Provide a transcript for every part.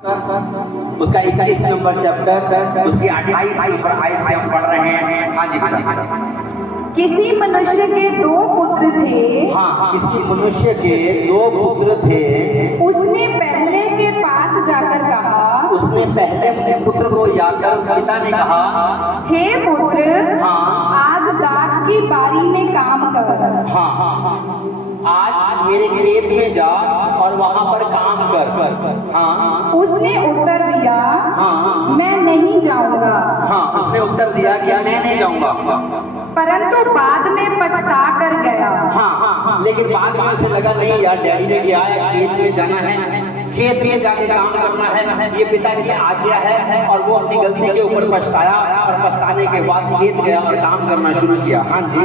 उसका 21 number chapter उसकी 28 number आयत से हम पढ़ रहे हैं। हाँ जी। किसी मनुष्य के दो पुत्र थे। हाँ, किसी मनुष्य के दो पुत्र थे। उसने पहले के पास जाकर कहा, उसने पहले अपने पुत्र को जाकर पिता ने कहा, हे पुत्र, हाँ, आज दाख की बारी में काम कर। हाँ, आज मेरे खेत में जा और वहाँ पर काम कर। हाँ, उसने उत्तर दिया, हाँ, मैं नहीं जाऊंगा। हाँ, उसने उत्तर दिया कि मैं नहीं जाऊंगा, परंतु बाद में पछता कर गया। हाँ, लेकिन बाद में उसे लगा नहीं यार, डैडी ने क्या है, खेत में जाना है, खेत में जाके काम करना है, ये पिता की आज्ञा है। और वो अपनी गलती के ऊपर पछताया और पछताने के बाद खेत गया और काम करना शुरू किया। हाँ जी।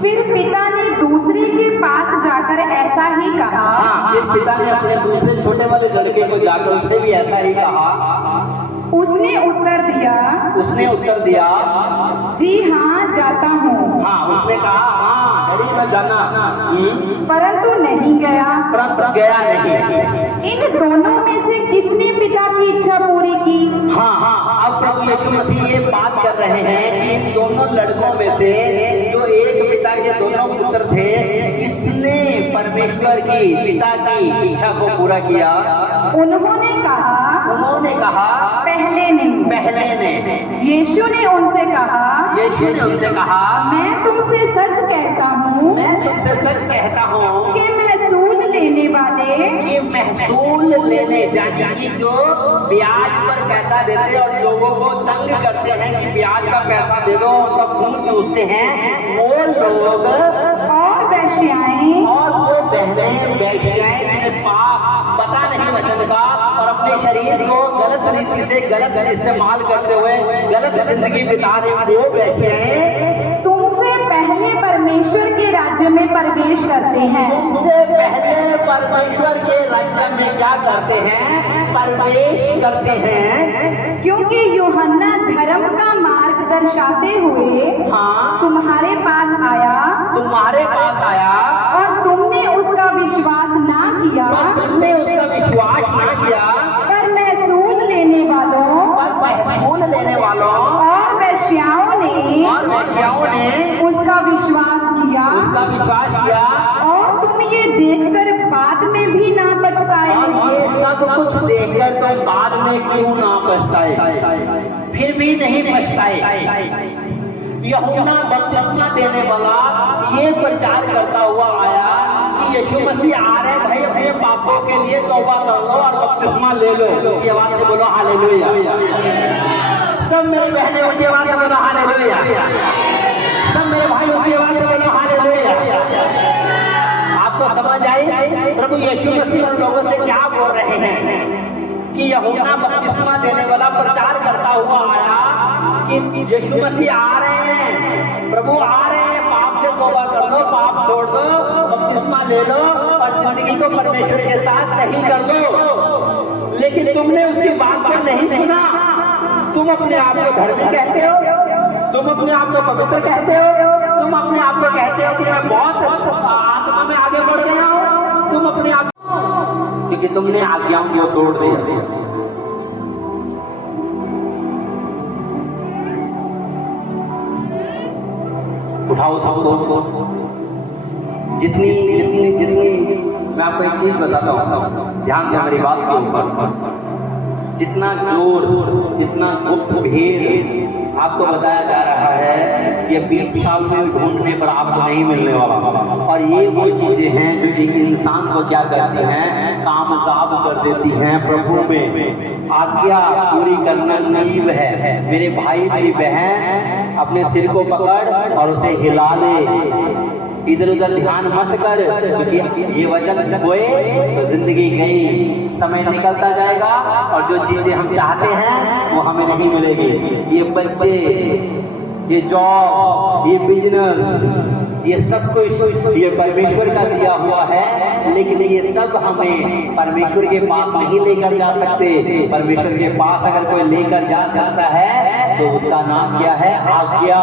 फिर पिता ने दूसरे के पास जाकर ऐसा ही कहा। हाँ, फिर पिता ने अपने दूसरे छोटे वाले लड़के को जाकर उससे भी ऐसा ही कहा। उसने उत्तर दिया, जी हाँ जाता हूँ। हाँ, उसने कहा हाँ डैडी मैं जाना, परंतु नहीं गया। परंतु गया नहीं। इन दोनों में से किसने पिता की इच्छा पूरी की? हाँ, अब प्रभु यीशु मसीह ये बात कर रहे हैं कि इन दोनों लड़कों में से जो एक पिता के दोनों पुत्र थे, किसने परमेश्वर की पिता की इच्छा को पूरा किया? उन्होंने कहा पहले ने। यीशु ने उनसे कहा, मैं तुमसे सच कहता हूँ कि महसूल लेने यानी जो ब्याज पर पैसा देते और लोगों को तंग करते हैं कि ब्याज का पैसा दे दो, तब खून चूसते हैं, वो लोग और वेश्याएं और वो बहनें जिन्हें पाप पता नहीं वचन का और अपने शरीर को गलत रीति से गलत इस्तेमाल करते हुए गलत जिंदगी बिता रहे वो वैश्याएं तुमसे पहले परमेश्वर के राज्य में प्रवेश करते हैं। तुमसे पहले परमेश्वर के राज्य में क्या करते हैं? प्रवेश करते हैं। क्योंकि यूहन्ना धर्म का मार्ग दर्शाते हुए हाँ, तुम्हारे पास आया और तुमने उसका विश्वास ना किया। पर महसूल लेने वालों और वेश्याओं ने उसका विश्वास किया। और तुम ये देखकर बाद में भी ना पछताए। ये सब कुछ देखकर तुम बाद में क्यों ना पछताए? फिर भी नहीं पछताए। यूहन्ना बपतिस्मा देने वाला ये प्रचार करता हुआ आया कि यीशु मसीह आ रहे, भाई अपने पापों के लिए तौबा कर लो और बपतिस्मा ले लो। ऊंची आवाज से बोलो हालेलुया। सब मेरे बहनें ऊंची आवाज से बोलो हालेलुया। सब मेरे भाई ऊंची आवाज से बोलो हालेलुया। आपको समझ आई? प्रभु यीशु मसीह उन लोगों से क्या बोल रहे हैं कि यूहन्ना बपतिस्मा देने वाला प्रचार करता हुआ आया कि यीशु मसीह आ रहे हैं, प्रभु आ रहे हैं, पाप से तौबा कर लो, पाप छोड़ दो, बपतिस्मा ले लो और जिंदगी को परमेश्वर के साथ सही कर दो। लेकिन तुमने उसकी बात को नहीं सुना। तुम अपने आप को धर्मी कहते हो, तुम अपने आप को पवित्र कहते हो, तुम अपने आप को कहते हो कि मैं बहुत आत्मा में आगे बढ़ गया हूँ। तुम अपने आप, क्योंकि तुमने आज्ञाओं को तोड़ दिया। उठाओ सबको। जितनी मैं आपको एक चीज बताता हूँ, ध्यान से हमारी बात के ऊपर। जितना जोर, जितना गुप्त भेद आपको बताया जा रहा है, ये 20 साल में ढूंढने पर आपको नहीं मिलने वाला। और ये वो चीजें हैं जो एक इंसान को क्या करती हैं? कामयाब कर देती हैं प्रभु में। आज्ञा पूरी करना नींव है। मेरे भाई मेरी बहन अपने सिर को पकड़ और उसे हिला ले, इधर उधर ध्यान मत कर, क्योंकि ये वचन होए तो जिंदगी गई, समय निकलता जाएगा और जो चीजें हम चाहते हैं वो हमें नहीं मिलेगी। ये बच्चे, ये जॉब, ये बिजनेस, ये सब कुछ ये परमेश्वर का दिया हुआ है, लेकिन ये सब हमें परमेश्वर के पास नहीं लेकर जा सकते। परमेश्वर के पास अगर कोई लेकर जा सकता है तो उसका नाम क्या है? आज्ञा।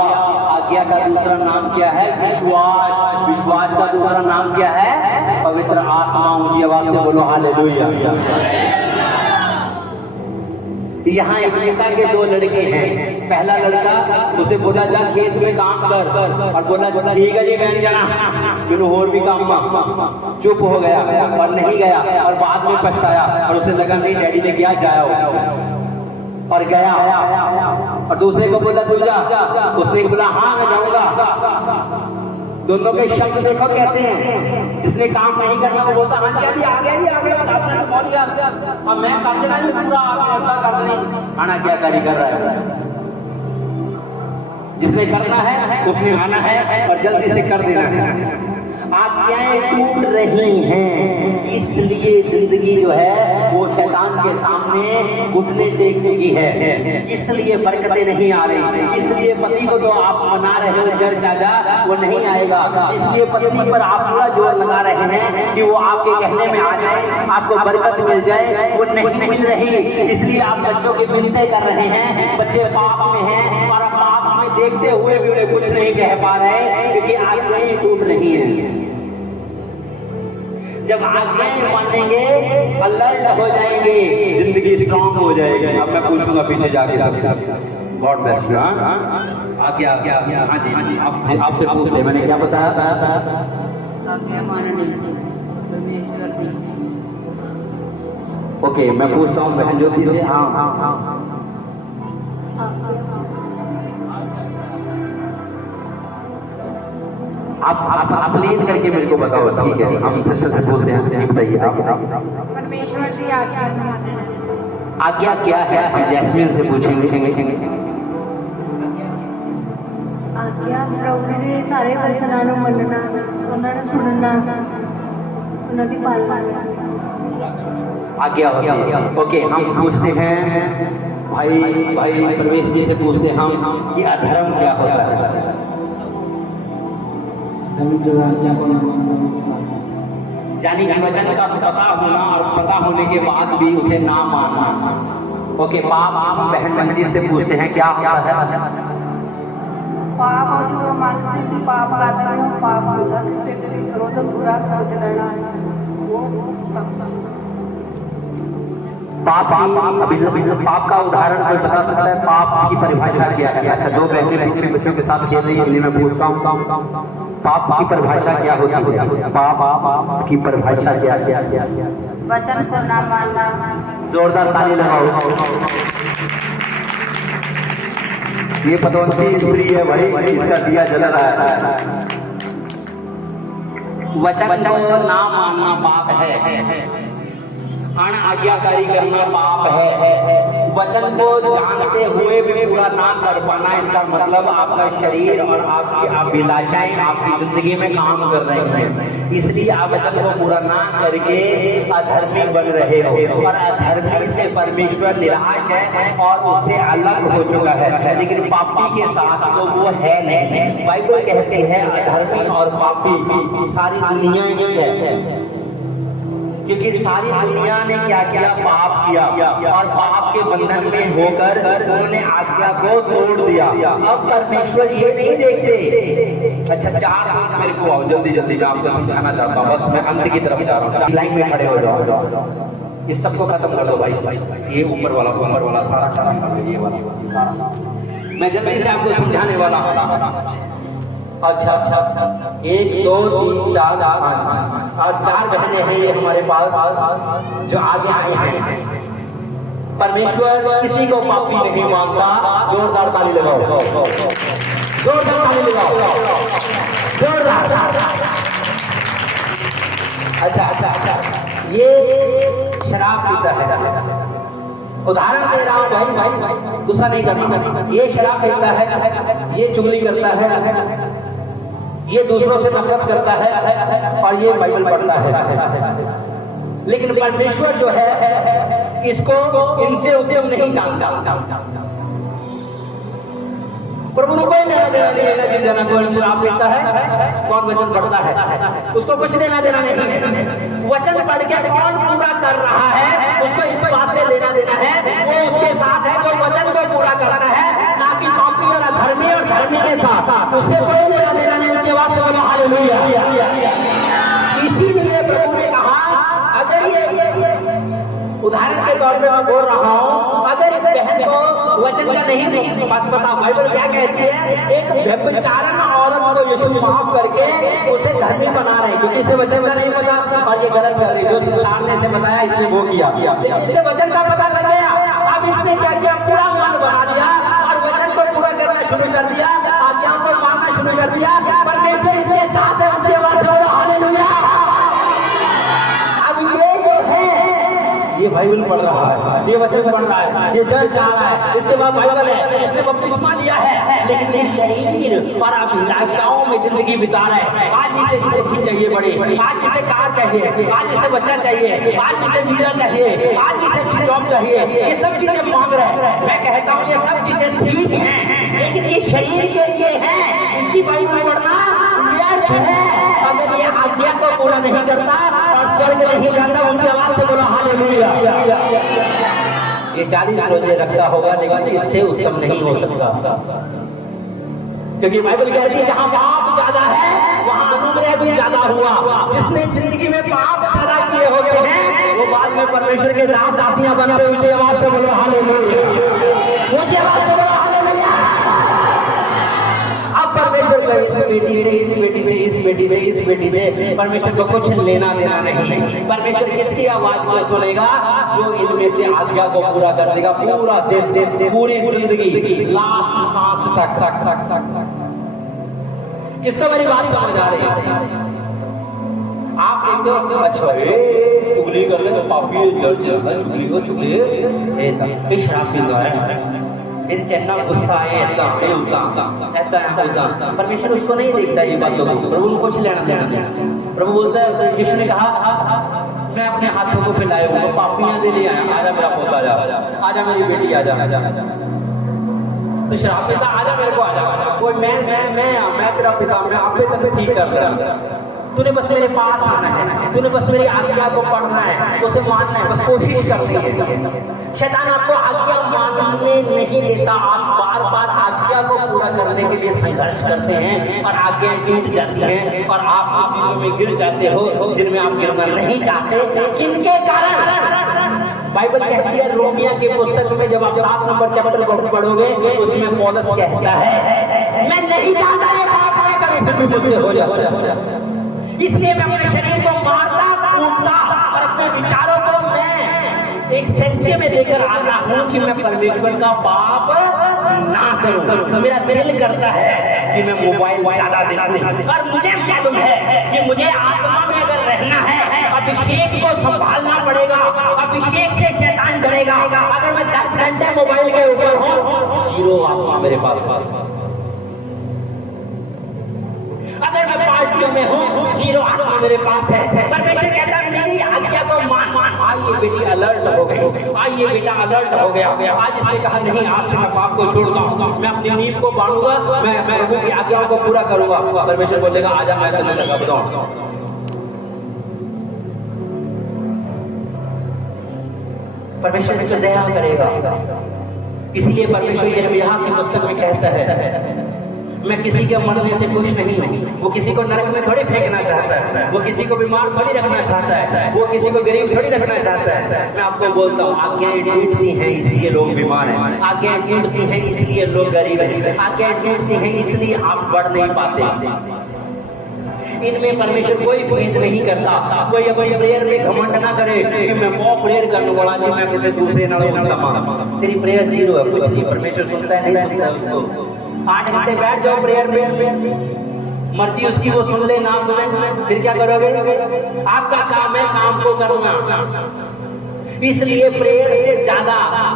आज्ञा का दूसरा नाम क्या है? विश्वास। विश्वास का दूसरा नाम क्या है? पवित्र आत्मा। ऊंची आवाज से बोलो हालेलुया। यहाँ एक पिता के दो लड़के हैं। पहला लड़का उसे बोला जा खेत में काम कर, और बोला ठीक है जी बहन जना मैंने और भी काम। चुप हो गया और नहीं गया, और बाद में पछताया और उसे लगा नहीं डैडी ने किया जाओ, और गया। और दूसरे को बोला तू जा, उसने बोला हाँ मैं जाऊंगा। दोनों के शब्द देखो कैसे हैं। जिसने काम नहीं करना वो बोलता हाँ जी अभी आ गया जी, आ गया 10 मिनट बोल गया, अब मैं कर देना जी पूरा आ गया कर देना। आना क्या कारी कर रहा है। जिसने करना है उसने आना है और जल्दी से कर देना है। आज्ञाएं टूट रही हैं, इसलिए जिंदगी जो है वो शैतान के सामने घुटने टेक चुकी है, इसलिए बरकतें नहीं आ रही। इसलिए पति को जो आप मना रहे हो चर्च आजा, वो नहीं आएगा। इसलिए पत्नी पर आप पूरा जोर लगा रहे हैं कि वो आपके कहने में आ जाए, आपको बरकत मिल जाए, वो नहीं मिल रही। इसलिए आप बच्चों की मिन्नतें कर रहे हैं, बच्चे पाप में हैं और पाप में देखते हुए भी उन्हें कुछ नहीं कह पा रहे क्योंकि आज्ञाएं टूट रही हैं। जब आज्ञाएं मानेंगे अलर्ट हो जाएंगे, जिंदगी स्ट्रांग हो जाएगी। अब मैं पूछूंगा पीछे जाके गॉड ब्लेस यू। आज्ञा हाँ जी आपसे पूछ ले, मैंने क्या बताया? आज्ञा माननी परमेश्वर दी। ओके मैं पूछता हूँ बहन ज्योति से। हाँ आप लीन करके मेरे को बताओ, ठीक है? हम सिस्टर से पूछते हैं, बताइए आप। परमेश्वर की आज्ञा आज्ञा क्या है? हम जैस्मीन से पूछेंगे। ਆਗਿਆ ਪ੍ਰਭੂ ਦੇ ਸਾਰੇ ਵਚਨਾਂ ਨੂੰ ਮੰਨਣਾ, ਉਹਨਾਂ ਨੂੰ ਸੁਣਨਾ, ਉਹਨਾਂ ਦੀ ਪਾਲਣਾ ਕਰਨਾ। आज्ञा होती है। ओके हम पूछते हैं भाई प्रवेश जी से पूछते हैं हम कि अधर्म क्या होता है? यानी वचन का पता होना और पता होने के बाद भी उसे ना मानना। ओके पाप आप बहन जी से पूछते हैं क्या होता है? पाप और जो मान जिस पाप करना है पाप होगा, किसी के विरोध बुरा सोच लेना है वो पाप पाप का उदाहरण कोई बता सकता है? पाप की परिभाषा क्या है? अच्छा दो बहनें पीछे बच्चों के साथ खेल रही है, मैं पूछता हूँ पाप की परिभाषा क्या होती है? पाप की परिभाषा क्या? वचन को ना मानना। जोरदार ताली लगाओ। ये पदवंती स्त्री है भाई, इसका दिया जल रहा है। वचन को ना मानना पाप है, अन आज्ञाकारी करना पाप है। वचन को जानते हुए भी पूरा ना कर पाना, इसका मतलब आपका शरीर और आपकी अभिलाषाएं आपकी जिंदगी में काम कर रही हैं, इसलिए आप वचन को पूरा ना करके अधर्मी बन रहे हो। और अधर्मी से परमेश्वर निराश है और उससे अलग हो चुका है, लेकिन पापी के साथ तो वो है नहीं। बाइबल कहते हैं अधर्मी और पापी सारी दुनिया ही है, क्योंकि सारी दुनिया ने क्या किया? पाप किया, और पाप के बंधन में होकर उन्होंने आज्ञा को तोड़ दिया। अब परमेश्वर ये नहीं देखते। अच्छा 4 हाथ मेरे को आओ जल्दी जल्दी, मैं आपको समझाना चाहता हूँ, बस मैं अंत की तरफ जा रहा हूँ। लाइन में खड़े हो जाओ, इस सबको खत्म कर दो भाई। ये ऊपर वाला सारा खत्म कर दो, ये वाला सारा। मैं जल्दी से आपको समझाने वाला हूँ। अच्छा 1 2 3 4 5 और 4 बहनें हैं ये हमारे पास जो आगे आई हैं। परमेश्वर किसी को पापी नहीं मानता। जोरदार ताली लगाओ, जोरदार ताली लगाओ, जोरदार। अच्छा ये शराब पीता है, उदाहरण दे रहा हूँ भाई, गुस्सा नहीं करना। ये शराब पीता है, ये चुगली करता है, ये दूसरों से नफरत करता है और ये बाइबल पढ़ता है। लेकिन परमेश्वर जो है इसको इनसे उत्तम नहीं जानता। प्रभु को कोई लेना देना नहीं है। जिन जना कौन शराब पीता है, कौन वचन पढ़ता है, उसको कुछ लेना देना नहीं है। वचन पढ़ के कौन पूरा कर रहा है उसको इस बात से लेना देना है, वो उसके साथ है जो वचन को पूरा करता है, ना कि पापी और अधर्मी और धर्मी के साथ। उससे कोई लेना देना नहीं। उनके वास्ते बोलो हालेलुया। इसीलिए प्रभु ने कहा, अगर ये उदाहरण के तौर पे मैं बोल रहा हूँ, अगर इस बहन वचन का नहीं पता। बाइबल क्या कहती है, एक व्यभिचारण औरत को यीशु माफ करके उसे धर्मी बना रहे, क्योंकि इसे वचन का नहीं पता और ये गलत कर रही, जो सामने से बताया इसने वो किया। इसे वचन का पता लग गया, अब इसने क्या किया, पूरा मन बना लिया और वचन को पूरा करना शुरू कर दिया, आज्ञाओं को मानना शुरू कर दिया। परमेश्वर इसके साथ है, ऊंची आवाज से बोलो हालेलुया। अब ये जो है, ये बाइबल पढ़ रहा है, ये वचन पढ़ रहा है, ये चर्च आ रहा है, इसके बाद बाइबल है, इसने बपतिस्मा लिया है, लेकिन ये शरीर और अभिलाषाओं में जिंदगी बिता रहा है। आज इसे जिंदगी चाहिए बड़ी, आज इसे कार चाहिए, आज इसे बच्चा चाहिए, आज इसे वीजा चाहिए, आज इसे अच्छी जॉब चाहिए, ये सब चीजें मांग रहे हैं। मैं कहता हूँ ये सब चीजें ठीक हैं, लेकिन ये शरीर के लिए है, इसकी बाइबल पढ़ना व्यर्थ है अगर ये आज्ञा को पूरा नहीं करता और स्वर्ग नहीं जाता। उनकी आवाज से बोलो हालेलुया। ये 40 रोजे रखता होगा, लेकिन इससे उत्तम नहीं हो सकता, क्योंकि बाइबल कहती है जहां पाप ज्यादा है वहां अनुग्रह भी ज्यादा हुआ। जिसने जिंदगी में पाप पैदा किए होते हैं वो बाद में परमेश्वर के दास दासियां बन रहे। ऊंची आवाज से बोलो हालेलुया, ऊंची आवाज से बोलो हालेलुया। अब परमेश्वर का इस बेटी से, इस बेटी से, इस बेटी से, इस बेटी से परमेश्वर को कुछ लेना देना नहीं। परमेश्वर किसकी आवाज को सुनेगा, जो इनमें से आज्ञा को पूरा कर देगा, पूरा दिन पूरी जिंदगी लास्ट सांस तक तक तक तक तक। किसको मेरी बात समझ आ रही है? आप एक अच्छा चुगली कर ले तो पापी चर्च चुगली हो, चुगली शराब पीता है, यदि चैना गुस्सा है ऐसा परमेश्वर उसको नहीं देखता ये बातों को, प्रभु को कुछ लेना देना। प्रभु बोलता है, यीशु ने कहा मैं अपने हाथों को फैलाए हूँ, पापियां दे ले आया, आजा मेरा पोता आजा, आजा मेरी बेटी आजा, तो शराब पीता आजा मेरे को आजा, कोई मैं तेरा पिता, मैं आप पे ठीक कर रहा हूँ, तूने बस मेरे पास आना है, तूने बस मेरी आज्ञा को पढ़ना है, उसे मानना है, बस कोशिश करनी है। शैतान आपको आज्ञा मानने नहीं देता, आप बार बार आज्ञा को पूरा करने के लिए संघर्ष करते हैं और आज्ञा टूट जाती हैं और आप चीजों में गिर जाते हो जिनमें आप गिरना नहीं चाहते। किनके कारण? बाइबल कहती है रोमिया की पुस्तक में, जब आप 7 नंबर चैप्टर को पढ़ोगे उसमें पौलुस कहता है मैं नहीं चाहता ये पाप मैं करूं, फिर भी मुझसे हो जाता, इसलिए मैं अपने शरीर को मारता कूटता और अपने विचारों को मैं एक संचय में लेकर आता हूँ कि मैं परमेश्वर का पाप ना करूं। मेरा दिल करता है कि मैं मोबाइल ज्यादा देखूं, और मुझे मालूम है कि मुझे आत्मा में अगर रहना है अभिषेक को संभालना पड़ेगा, अभिषेक से शैतान डरेगा। अगर मैं 10 घंटे मोबाइल के ऊपर हूँ, 0 आत्मा मेरे पास, अगर मैं पार्टियों में हूँ 0 आत्मा मेरे पास है। परमेश्वर कहता है मेरी आज्ञा को मान। ये बेटी अलर्ट हो गई, ये बेटा अलर्ट हो गया। आज इसने कहा नहीं, आज से मैं पाप को छोड़ता हूँ, मैं अपनी नींव को बांधूंगा, मैं प्रभु की आज्ञाओं को पूरा करूंगा। परमेश्वर बोलेगा आजा मैं तुम्हें लगा बताऊं। परमेश्वर इस पर दया करेगा, इसीलिए परमेश्वर यिर्मयाह की पुस्तक में कहता है मैं किसी के मरने से खुश नहीं हूँ। वो किसी को नरक में थोड़ी फेंकना चाहता है, वो किसी को बीमार थोड़ी रखना चाहता है, वो किसी को गरीब थोड़ी रखना चाहता है। मैं आपको बोलता हूँ आज्ञाएं टूटती हैं इसलिए लोग बीमार हैं, आज्ञाएं टूटती हैं इसलिए लोग गरीब हैं, आज्ञाएं टूटती हैं इसलिए आप बढ़ नहीं पाते। इनमें परमेश्वर कोई भेद नहीं करता। कोई अपनी प्रेयर में घमंड ना करे कि मैं बहुत प्रेयर करने वाला जी, मैं किसी दूसरे ना तेरी प्रेयर 0 है, कुछ नहीं। परमेश्वर सुनता है नहीं सुनता उसको। 8 घंटे बैठ जाओ प्रेयर में, मर्जी उसकी वो सुन ले ना सुने, फिर क्या करोगे? आपका काम है काम को करना। इसलिए प्रेयर से ज्यादा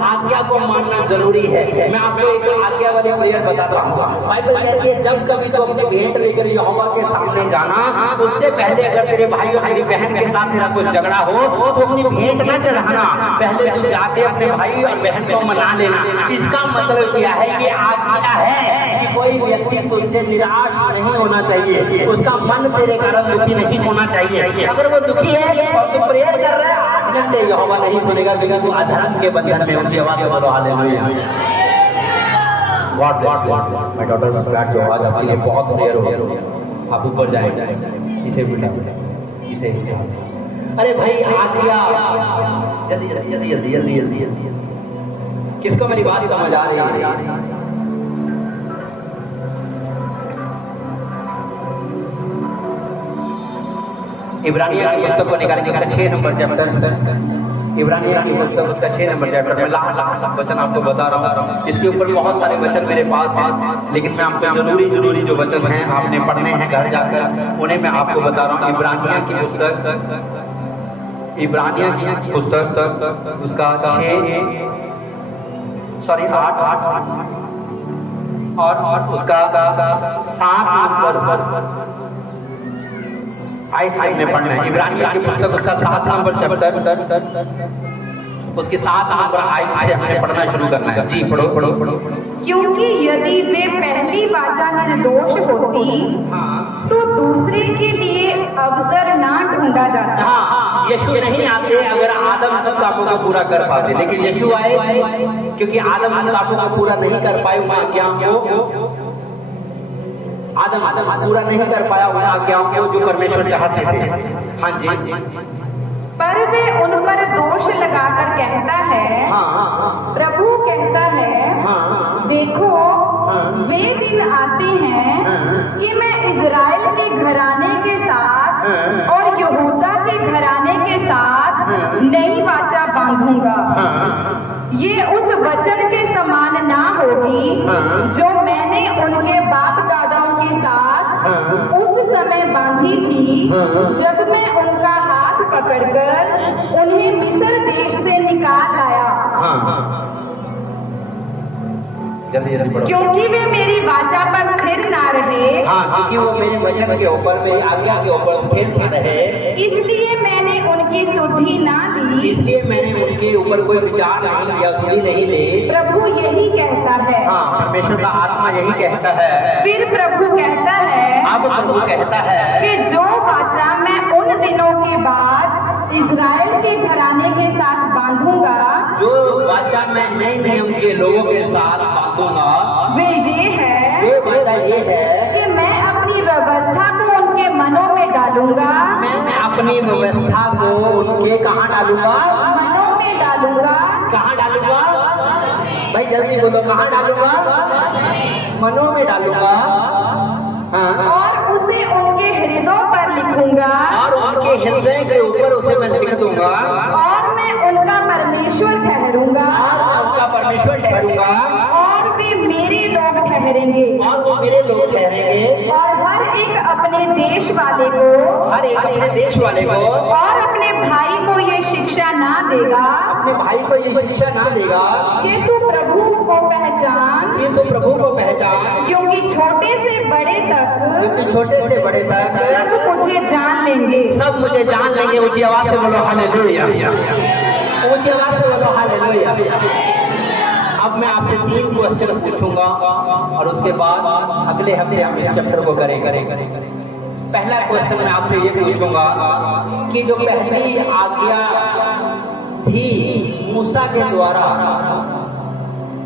आज्ञा को मानना जरूरी है। मैं आपको एक आज्ञा वाली प्रेयर बताता हूँ। बाइबल कहती है जब कभी तो अपनी भेंट लेकर यहोवा के सामने जाना, उससे पहले अगर तेरे भाई और तेरी बहन के साथ तेरा कुछ झगड़ा हो तो अपनी भेंट ना चढ़ाना, पहले तू जाके अपने भाई और बहन को मना लेना। इसका मतलब क्या है? ये आज्ञा है कि कोई व्यक्ति तुझसे निराश नहीं होना चाहिए, उसका मन तेरे कारण दुखी नहीं होना चाहिए। अगर वो दुखी है और तू प्रेयर कर रहा है 8 घंटे, यहोवा नहीं सुनेगा क्योंकि तू अधर्म के बंधन में। ऊंची आवाज से बोलो hallelujah. God bless you my daughters. बैठ जाओ, आज आपके लिए बहुत प्रेयर हो, आप ऊपर जाएंगे। इसे इसे अरे भाई आज्ञा जल्दी जल्दी जल्दी जल्दी जल्दी जल्दी किसको मेरी बात समझ आ रही है? इब्रानिया की पुस्तक को निकालेंगे, उसका 6 नंबर चैप्टर, इब्रानिया की पुस्तक उसका 6 नंबर चैप्टर। मैं लास्ट वचन आपको बता रहा हूँ, इसके ऊपर बहुत सारे वचन मेरे पास हैं, लेकिन मैं आपको जरूरी जो वचन हैं आपने पढ़ने हैं घर जाकर, उन्हें मैं आपको बता रहा हूँ। इब्रानिया की पुस्तक उसका 8 और उसका 7 नंबर आइए सामने पढ़ना है। इब्रानिया की पुस्तक उसका 7 नंबर चैप्टर, उसके 7 नंबर आयत से हमें पढ़ना शुरू करना है। जी पढ़ो। क्योंकि यदि वे पहली वाचा निर्दोष होती तो दूसरे के लिए अवसर ना ढूंढा जाता। हाँ, यीशु नहीं आते अगर आदम सब पापों को पूरा कर पाते, लेकिन यीशु आए क्योंकि आदम उन पापों को पूरा नहीं कर पाए, उन आज्ञाओं को आदम पूरा नहीं कर पाया, उन आज्ञाओं को जो परमेश्वर चाहते थे। हाँ जी। पर वे उन पर दोष लगाकर कहता है, प्रभु कहता है, देखो वे दिन आते हैं कि मैं इजराइल के घराने के साथ और यहूदा के घराने के साथ नई वाचा बांधूंगा। ये उस वचन के समान ना होगी जो मैंने उनके बाप दादाओं के साथ उस समय बांधी थी, जब मैं उनका हाथ पकड़कर उन्हें मिस्र देश से निकाल लाया। जल्दी पढ़ो। क्योंकि वे मेरी वाचा पर स्थिर ना रहे। क्योंकि वो मेरे वचन के ऊपर, मेरी आज्ञा के ऊपर स्थिर न रहे, इसलिए मैंने उनकी सुधि ना ली। इसलिए मैंने उनके ऊपर कोई विचार नहीं किया, सुधि नहीं ली। प्रभु यही कहता है। परमेश्वर का आत्मा यही कहता है। फिर प्रभु कहता है, अब प्रभु कहता है कि जो वाचा मैं उन दिनों के बाद इजराइल के घराने के साथ बांधूंगा, जो वाचा मैं नए नियम के लोगों के साथ बांधूंगा, वे वाचा ये है कि मैं अपनी व्यवस्था को उनके मनों में डालूंगा। मैं अपनी व्यवस्था को उनके कहाँ डालूंगा? मनों में डालूंगा। कहाँ डालूंगा? भाई जल्दी बोलो, कहाँ डालूंगा? मनों में डालूंगा। और उसे उनके हृदयों पर लिखूंगा, और उनके हृदय के ऊपर उसे मैं लिख दूंगा, और मैं उनका परमेश्वर ठहरूंगा, और वे मेरे लोग ठहरेंगे, और वो मेरे लोग ठहरेंगे। और हर एक अपने देश वाले को, और अपने भाई को ये शिक्षा ना देगा, कि तू प्रभु को पहचान, क्योंकि छोटे से बड़े तक सब मुझे जान लेंगे। ऊंची आवाज से बोलो हालेलुया। ऊंची आवाज से बोलो हालेलुया। अब मैं आपसे 3 क्वेश्चन पूछूंगा और उसके बाद अगले हफ्ते हम इस चैप्टर को करेंगे। पहला क्वेश्चन मैं आपसे ये पूछूंगा कि जो पहली आज्ञा थी मूसा के द्वारा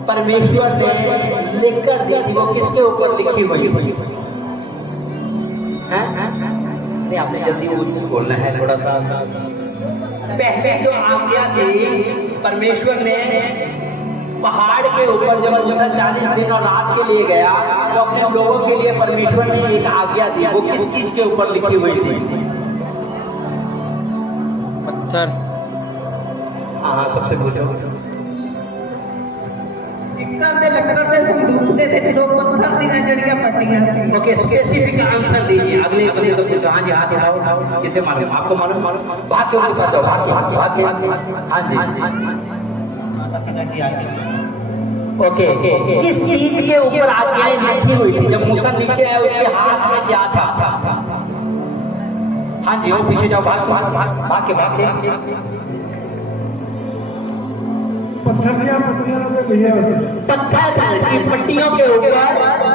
परमेश्वर ने लिखकर दी थी, वो किसके ऊपर लिखी हुई है? नहीं, आपने जल्दी ऊंच बोलना है थोड़ा सा। पहले जो आज्ञा थी परमेश्वर ने पहाड़ के ऊपर, जब मूसा 40 दिन और रात के लिए गया तो अपने लोगों के लिए परमेश्वर ने एक आज्ञा दी, वो किस चीज के ऊपर लिखी हुई थी? पत्थर। हाँ, सबसे पूछो। ओके, स्पेसिफिक आंसर दीजिए। अगले तो कुछ। हाँ जी, हाथ उठाओ। किसे मालूम? आपको मालूम? भाग्य उनके पास जाओ। भाग्य। हाँ जी। ओके, किस चीज के ऊपर आज्ञाएं लिखी हुई थी? जब मूसा नीचे आया उसके हाथ में क्या था? हाँ जी, वो पीछे जाओ। भाग्य। पत्थर की पट्टियों के ऊपर,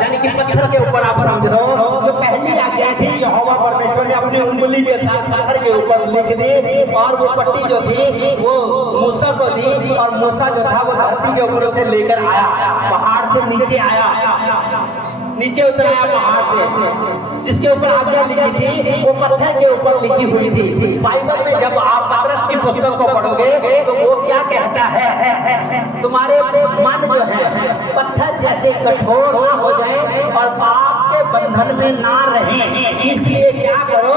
यानी कि पत्थर के ऊपर आप समझ लो। जो पहली आज्ञा थी यहोवा परमेश्वर ने अपनी उंगली के साथ पत्थर के ऊपर लिख दी, और वो पट्टी जो थी वो मूसा को दी, और मूसा जो था वो धरती के ऊपर से लेकर आया, पहाड़ से नीचे आया, नीचे उतर आया पहाड़ से। जिसके ऊपर आज्ञा लिखी थी वो पत्थर के ऊपर लिखी हुई थी। बाइबल में जब आप पतरस की पुस्तक को पढ़ोगे तो वो क्या कहता है? तुम्हारे मन जो है पत्थर जैसे कठोर ना हो जाए और पाप के बंधन में ना रहे, इसलिए क्या करो,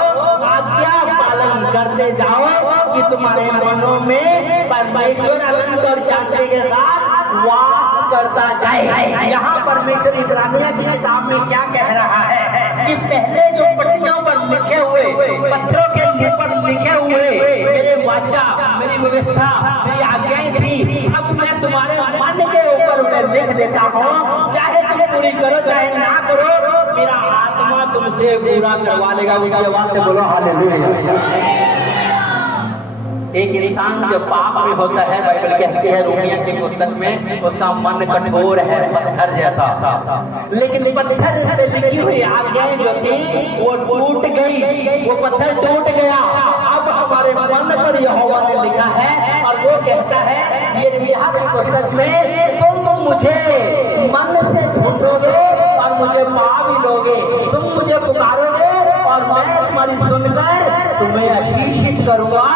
आज्ञा पालन करते जाओ कि तुम्हारे मनों में परमेश्वर आनंद और शांति के साथ वास करता जाए। यहाँ परमेश्वर इब्रानियों की किताब में क्या कह रहा है कि पहले जो पट्टियों पर लिखे हुए, पत्थरों के ऊपर लिखे हुए मेरे वाचा, मेरी व्यवस्था, मेरी आज्ञाएं थी, अब मैं तुम्हारे मन के ऊपर मैं लिख देता हूँ। चाहे तुम पूरी करो चाहे ना करो, मेरा आत्मा तुमसे पूरा करवा लेगा। उनकी आवाज से बोलो हालेलुया। एक इंसान जो पाप में होता है, बाइबल कहती है रोमियों की पुस्तक में, उसका मन कठोर है पत्थर जैसा। लेकिन पत्थर पे लिखी हुई आज्ञाएं जो थी वो टूट गई, वो पत्थर टूट गया। अब हमारे मन पर यहोवा ने लिखा है और वो कहता है यिर्मयाह की पुस्तक में, तुम मुझे मन से ढूंढोगे और मुझे पा भी लोगे, तुम मुझे पुकारोगे और मैं तुम्हारी सुनकर तुम्हें आशीषित करूंगा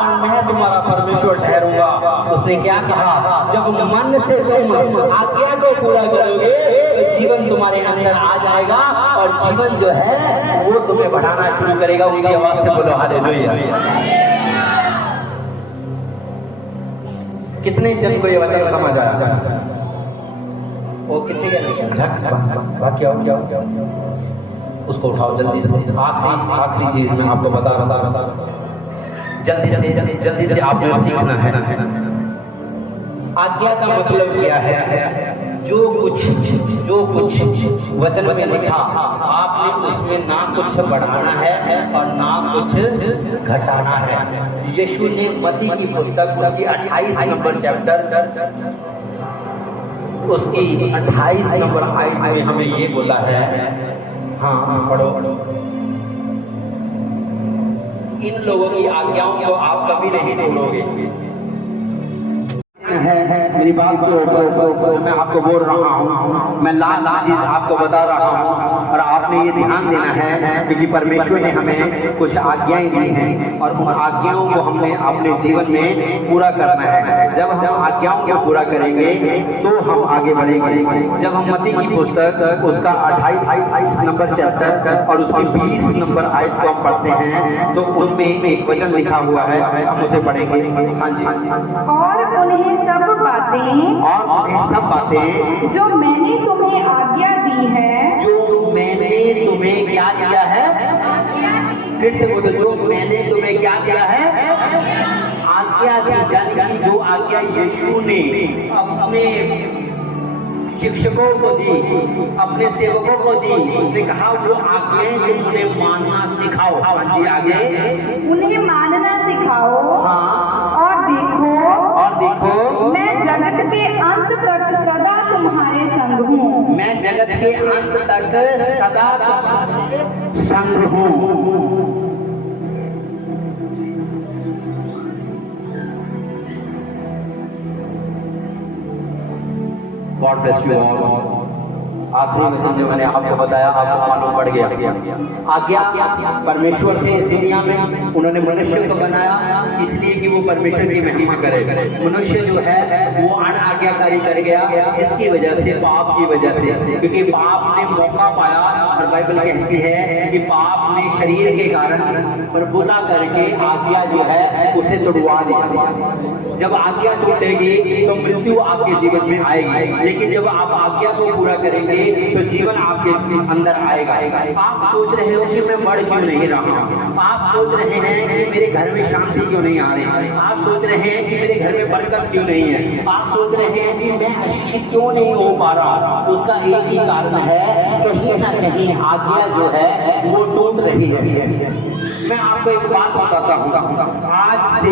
और मैं तुम्हारा परमेश्वर ठहरूंगा। उसने क्या कहा, जब मन से तुम आज्ञा को पूरा करोगे तो जीवन तुम्हारे अंदर आ जाएगा और जीवन जो है वो तुम्हें बढ़ाना शुरू करेगा। उनकी आवाज से बोलो हालेलुया। कितने जन को ये वचन समझ आया? वो कितने क्या उसको उठाओ जल्दी से। आखिरी चीज मैं आपको बता जल्दी से आपने सीखना है। आज्ञा का मतलब क्या है? जो कुछ वचन में लिखा आपने उसमें ना कुछ बढ़ाना है और ना कुछ घटाना है। यीशु ने मत्ती की पुस्तक उसकी 28 नंबर चैप्टर उसकी 28 नंबर आयत में हमें ये बोला है, हाँ पढ़ो, इन लोगों की आज्ञाओं को आप कभी नहीं तोड़ोगे। मेरी बात को मैं आपको बोल रहा हूँ, मैं लास्ट चीज आपको बता रहा हूँ और आपने ये ध्यान देना है क्योंकि परमेश्वर ने हमें कुछ आज्ञाएं दी हैं और उन आज्ञाओं को हमने अपने जीवन में पूरा करना है। जब हम आज्ञाओं को पूरा करेंगे तो हम आगे बढ़ेंगे। जब हम मत्ती की पुस्तक उसका 28 नंबर चैप्टर और उसकी 20 नंबर आयत को हम पढ़ते हैं तो उनमें एक वचन लिखा हुआ है, हम उसे पढ़ेंगे। हाँ जी। और उन्हें सब बातें जो मैंने तुम्हें आज्ञा दी है, जो मैंने तुम्हें क्या दिया है, फिर से बोलो, जो मैंने तुम्हें क्या दिया है, आज्ञा दी। यानी जो आज्ञा यीशु ने अपने शिक्षकों को दी, अपने सेवकों को दी, उसने कहा वो आज्ञाएं जो उन्हें मानना सिखाओ। हाँ जी, आगे उन्हें मानना सिखाओ। हाँ, और देखो मैं जगत के अंत तक सदा तुम्हारे संग हूँ। मैं जगत के अंत तक सदा तुम्हारे संग हूँ। God bless you all. आखिरी वचन जो मैंने आपको बताया आपको मालूम पड़ गया। आज्ञा परमेश्वर से इस दुनिया में उन्होंने मनुष्य को बनाया इसलिए कि वो परमेश्वर की महिमा करे। मनुष्य जो है वो अनाज्ञाकारी कर गया, इसकी वजह से, पाप की वजह से, क्योंकि पाप ने मौका पाया और बाइबल कहती है कि पाप ने शरीर के कारण प्रभुता करके आज्ञा जो है उसे तोड़वा दिया। जब आज्ञा टूटेगी तो मृत्यु आपके जीवन में आएगी, लेकिन जब आप आज्ञा को पूरा करेंगे तो जीवन आपके अंदर आएगा। आप सोच रहे हो कि मैं बढ़ क्यों नहीं रहा, आप सोच रहे हैं कि मेरे घर में शांति क्यों नहीं आ रही, आप सोच रहे हैं कि मेरे घर में बरकत क्यों नहीं है, आप सोच रहे हैं कि मैं अशिक्षित क्यों नहीं हो पा रहा। उसका एक ही कारण है, कहीं ना कहीं आज्ञा जो है वो टूट रही है। मैं आपको एक बात बताता हूँ, आज से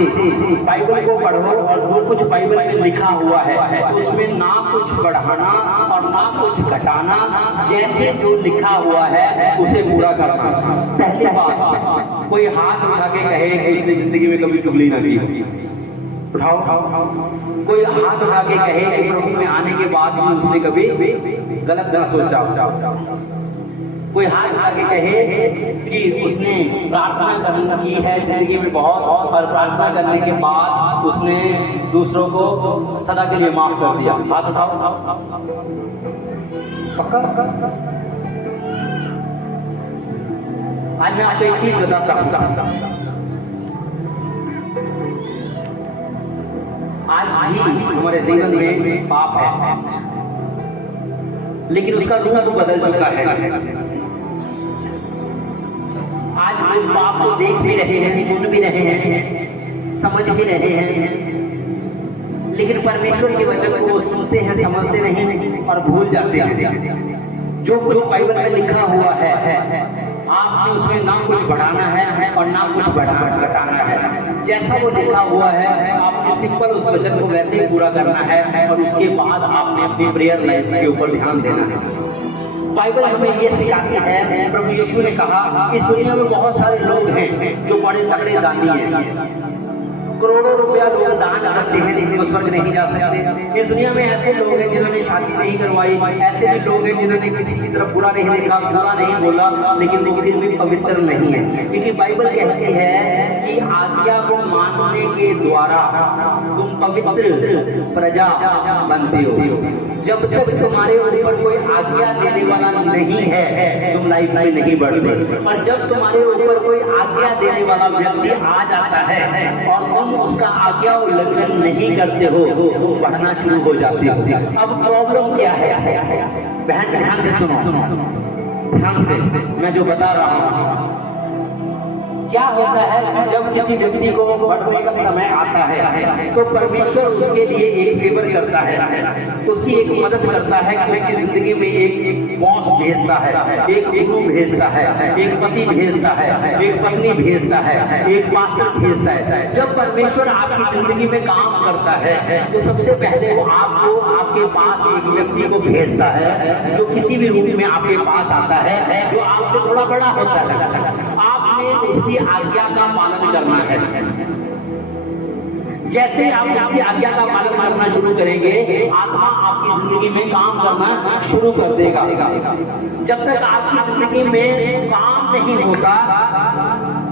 बाइबल को पढ़ो और जो कुछ बाइबल में लिखा हुआ है उसमें ना कुछ बढ़ाना और ना कुछ घटाना, जैसे जो लिखा हुआ है उसे पूरा करना। पहली बात, कोई हाथ उठा के कहे कि उसने जिंदगी में कभी चुगली ना की, उठाओ। कोई हाथ उठा के कहे कि प्रभु में आने के बाद भी उसने कभी गलत ना सोचा। कोई हाथ उठा के कहे कि उसने प्रार्थना की है जिंदगी में बहुत, और प्रार्थना करने के बाद उसने दूसरों को सदा के लिए माफ कर दिया। हाथ उठाओ। पक्का? आज मैं आपको एक चीज बताता हूं। आज भी हमारे जीवन में पाप है, लेकिन उसका रूप बदल चुका है। आज हम पाप को देख भी रहे हैं, सुन भी रहे हैं, समझ भी रहे हैं, लेकिन परमेश्वर के वचन को सुनते हैं, समझते नहीं और भूल जाते हैं। जो कुछ बाइबल में लिखा हुआ है आपने उसमें ना कुछ बढ़ाना है और ना कुछ घटाना है। जैसा वो लिखा हुआ है आपने सिंपल उस वचन को वैसे ही पूरा करना है, और उसके बाद आपने अपनी प्रेयर लाइफ के ऊपर ध्यान देना है। बाइबल हमें ये सिखाती है, प्रभु यीशु ने कहा इस दुनिया में बहुत सारे लोग हैं जो बड़े तगड़े दानी हैं, करोड़ों रुपया लोग दान करते हैं, लेकिन वो स्वर्ग नहीं जा सकते। इस दुनिया में ऐसे लोग हैं जिन्होंने शादी नहीं करवाई, ऐसे भी लोग हैं जिन्होंने किसी की तरफ बुरा नहीं देखा, बुरा नहीं बोला, लेकिन वो फिर भी पवित्र नहीं है। क्योंकि बाइबल कहती है कि आज्ञा को मानने के द्वारा तुम पवित्र प्रजा बनते हो। जब तक तुम्हारे ऊपर कोई आज्ञा देने वाला नहीं है तुम लाइफ में नहीं बढ़ते, और जब तुम्हारे ऊपर कोई आज्ञा देने वाला व्यक्ति आ जाता है और तुम उसका आज्ञा उल्लंघन नहीं करते हो, तुम बढ़ना शुरू हो जाते हो। अब प्रॉब्लम क्या है? बहन ध्यान से सुनो, ध्यान से मैं जो बता रहा हूँ। क्या होता है कि जब किसी व्यक्ति को बढ़ने का समय आता है तो परमेश्वर उसके लिए एक फेवर करता है, उसकी एक मदद करता है कि उसकी जिंदगी में एक बॉस भेजता है, एक गुरु भेजता है, एक पति भेजता है, एक पत्नी भेजता है, एक पास्टर भेजता है। जब परमेश्वर आपकी जिंदगी में काम करता है तो सबसे पहले वो आपको आपके पास एक व्यक्ति को भेजता है जो किसी भी रूप में आपके पास आता है, जो आपसे थोड़ा बड़ा होता है। आपने उसकी आज्ञा का पालन करना है। जैसे आप उसकी आज्ञा का पालन करना शुरू करेंगे, आत्मा आपकी जिंदगी में काम करना शुरू कर देगा। जब तक आपकी जिंदगी में काम नहीं होता,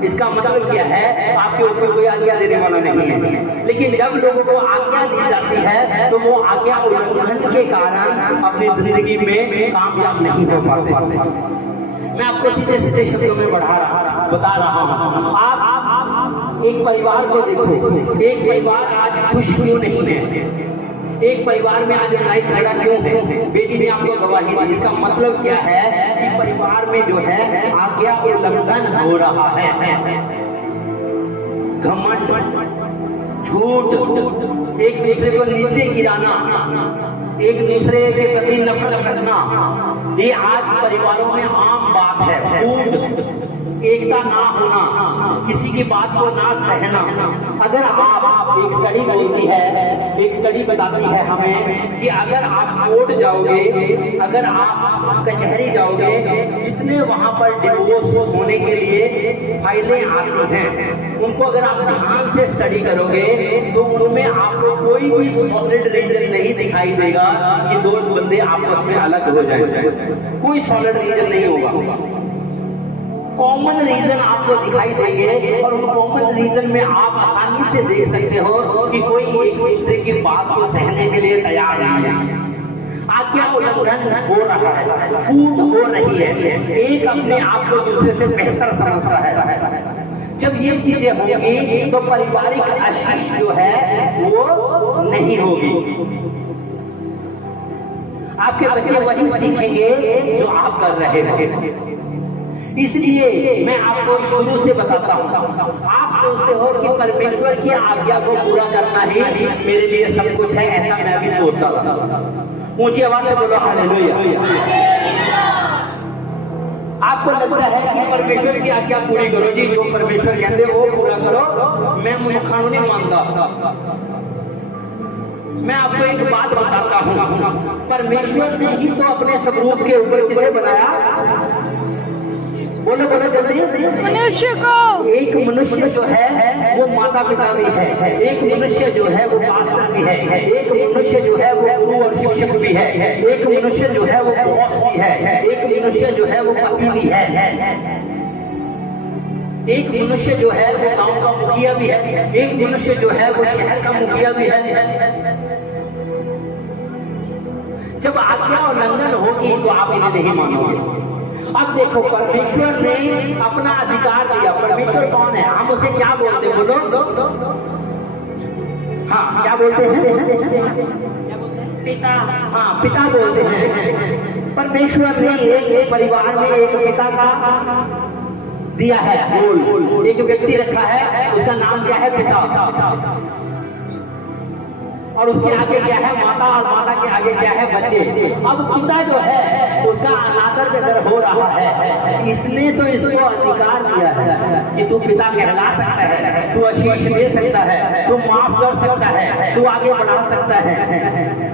इसका मतलब क्या है? आपके ऊपर कोई आज्ञा देने वाला नहीं है। लेकिन जब लोगों को आज्ञा दी जाती है तो वो आज्ञा उल्लंघन के कारण अपनी जिंदगी में कामयाब नहीं हो पाते। मैं आपको सीधे सीधे शब्दों में बता रहा हूँ। आप एक परिवार को देखो, एक परिवार आज खुश क्यों नहीं है? एक परिवार में आज लड़ाई झगड़ा क्यों है? बेटी ने आपको गवाही दी, इसका मतलब क्या है कि परिवार में जो है आज्ञा उल्लंघन हो रहा है। घमंड, झूठ, एक दूसरे को नीचे गिराना, एक दूसरे के प्रति नफरत रखना, ये आज परिवारों में आम बात है। फूट, एकता ना होना, किसी की बात को ना सहना। अगर आप एक स्टडी बोलती है, एक स्टडी बताती है हमें कि अगर आप कोर्ट जाओगे, अगर आप कचहरी जाओगे, जितने वहां पर डिवोर्स होने के लिए फाइलें आती हैं, उनको अगर आप ध्यान से स्टडी करोगे तो उनमें आपको कोई भी सॉलिड रीजन नहीं दिखाई देगा कि दो बंदे आपस में अलग हो जाएंगे। कोई सॉलिड रीजन नहीं होगा। कॉमन रीजन आपको दिखाई देंगे, और उन कॉमन रीजन में आप आसानी से देख सकते हो कि कोई एक दूसरे की बात को सहने के लिए तैयार नहीं है। आज्ञा उल्लंघन हो रहा है, फूट हो रही है, एक अपने आप को दूसरे से बेहतर समझता है। जब ये चीजें होंगी तो पारिवारिक आशीष जो है वो नहीं होगी। आपके बच्चे वही सीखेंगे जो आप कर रहे हैं। इसलिए मैं आपको शुरू से बताता हूँ, आप सोचते हो कि परमेश्वर की आज्ञा को पूरा करना ही मेरे लिए सब कुछ है, ऐसा मैं भी सोचता था। ऊंची आवाज से बोलो हालेलुया। आपको लगता है कि परमेश्वर की आज्ञा पूरी करो जी, जो परमेश्वर कहते वो पूरा करो, मैं मूर्खाणु नहीं मानता। मैं आपको एक बात बताता हूँ, परमेश्वर ने ही तो अपने स्वरूप के ऊपर किसे बनाया? बोलो बोलो जल्दी। मनुष्य को। एक मनुष्य जो है वो माता पिता भी है, एक मनुष्य जो है वो पास्टर भी है, एक मनुष्य जो है वो गुरु और शिक्षक भी है, एक मनुष्य जो है वो बॉस भी है, एक मनुष्य जो है वो पति भी है, एक मनुष्य जो है वो गांव का मुखिया भी है, एक मनुष्य जो है वो शहर का मुखिया भी है। जब आज्ञा और उल्लंघन होगी तो आप इन्हें नहीं मानोगे। अब देखो, परमेश्वर ने अपना अधिकार दिया। परमेश्वर कौन है? हम उसे क्या बोलते हैं? बोलो। हाँ, क्या बोलते हैं? पिता। हाँ, पिता बोलते हैं। परमेश्वर ने एक परिवार में एक पिता का दिया है रोल, एक व्यक्ति रखा है, उसका नाम क्या है? पिता। और उसके आगे क्या है? माता, और माता के आगे क्या है? बच्चे। अब पिता जो है उसका अनादर अगर हो रहा है, इसने तो इसको अधिकार दिया है कि तू पिता कहला सकता है, तू आशीष दे सकता है, तू माफ कर सकता है, तू आगे बढ़ा सकता है।